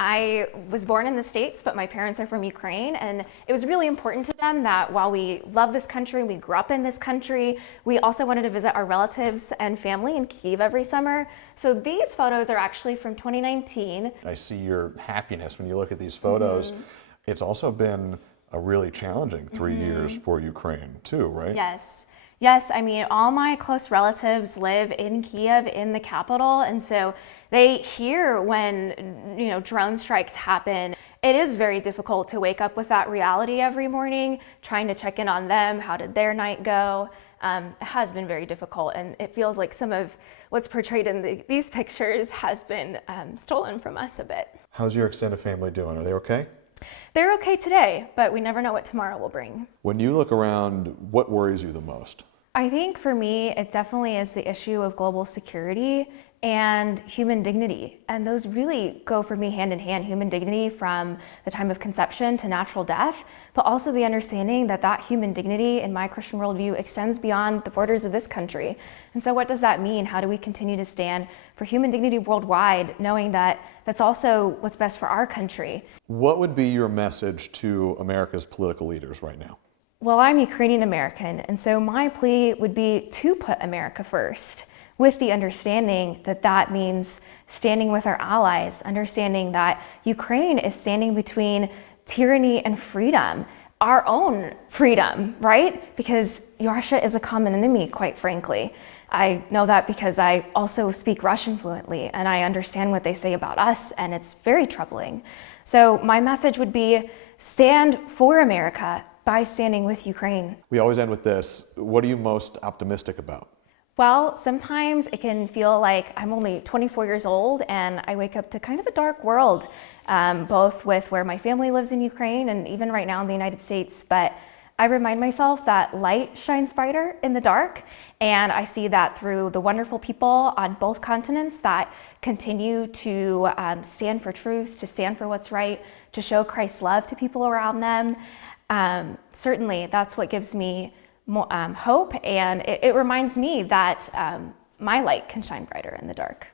I was born in the States, but my parents are from Ukraine, and it was really important to them that while we love this country, we grew up in this country, we also wanted to visit our relatives and family in Kyiv every summer. So these photos are actually from 2019. I see your happiness when you look at these photos. It's also been a really challenging 3 years for Ukraine too, right? Yes. Yes, I mean, all my close relatives live in Kyiv, in the capital, and so they hear when, drone strikes happen. It is very difficult to wake up with that reality every morning, trying to check in on them. How did their night go? It has been very difficult, and it feels like some of what's portrayed in these pictures has been stolen from us a bit. How's your extended family doing? Are they okay? They're okay today, but we never know what tomorrow will bring. When you look around, what worries you the most? I think for me, it definitely is the issue of global security and human dignity. And those really go for me hand in hand, human dignity from the time of conception to natural death, but also the understanding that that human dignity in my Christian worldview extends beyond the borders of this country. And so what does that mean? How do we continue to stand for human dignity worldwide, knowing that that's also what's best for our country? What would be your message to America's political leaders right now? Well, I'm Ukrainian American, and so my plea would be to put America first, with the understanding that that means standing with our allies, understanding that Ukraine is standing between tyranny and freedom, our own freedom, right? Because Russia is a common enemy, quite frankly. I know that because I also speak Russian fluently, and I understand what they say about us, and it's very troubling. So my message would be stand for America by standing with Ukraine. We always end with this. What are you most optimistic about? Well, sometimes it can feel like I'm only 24 years old and I wake up to kind of a dark world, both with where my family lives in Ukraine and even right now in the United States. But I remind myself that light shines brighter in the dark, and I see that through the wonderful people on both continents that continue to stand for truth, to stand for what's right, to show Christ's love to people around them. Certainly, that's what gives me hope, and it reminds me that my light can shine brighter in the dark.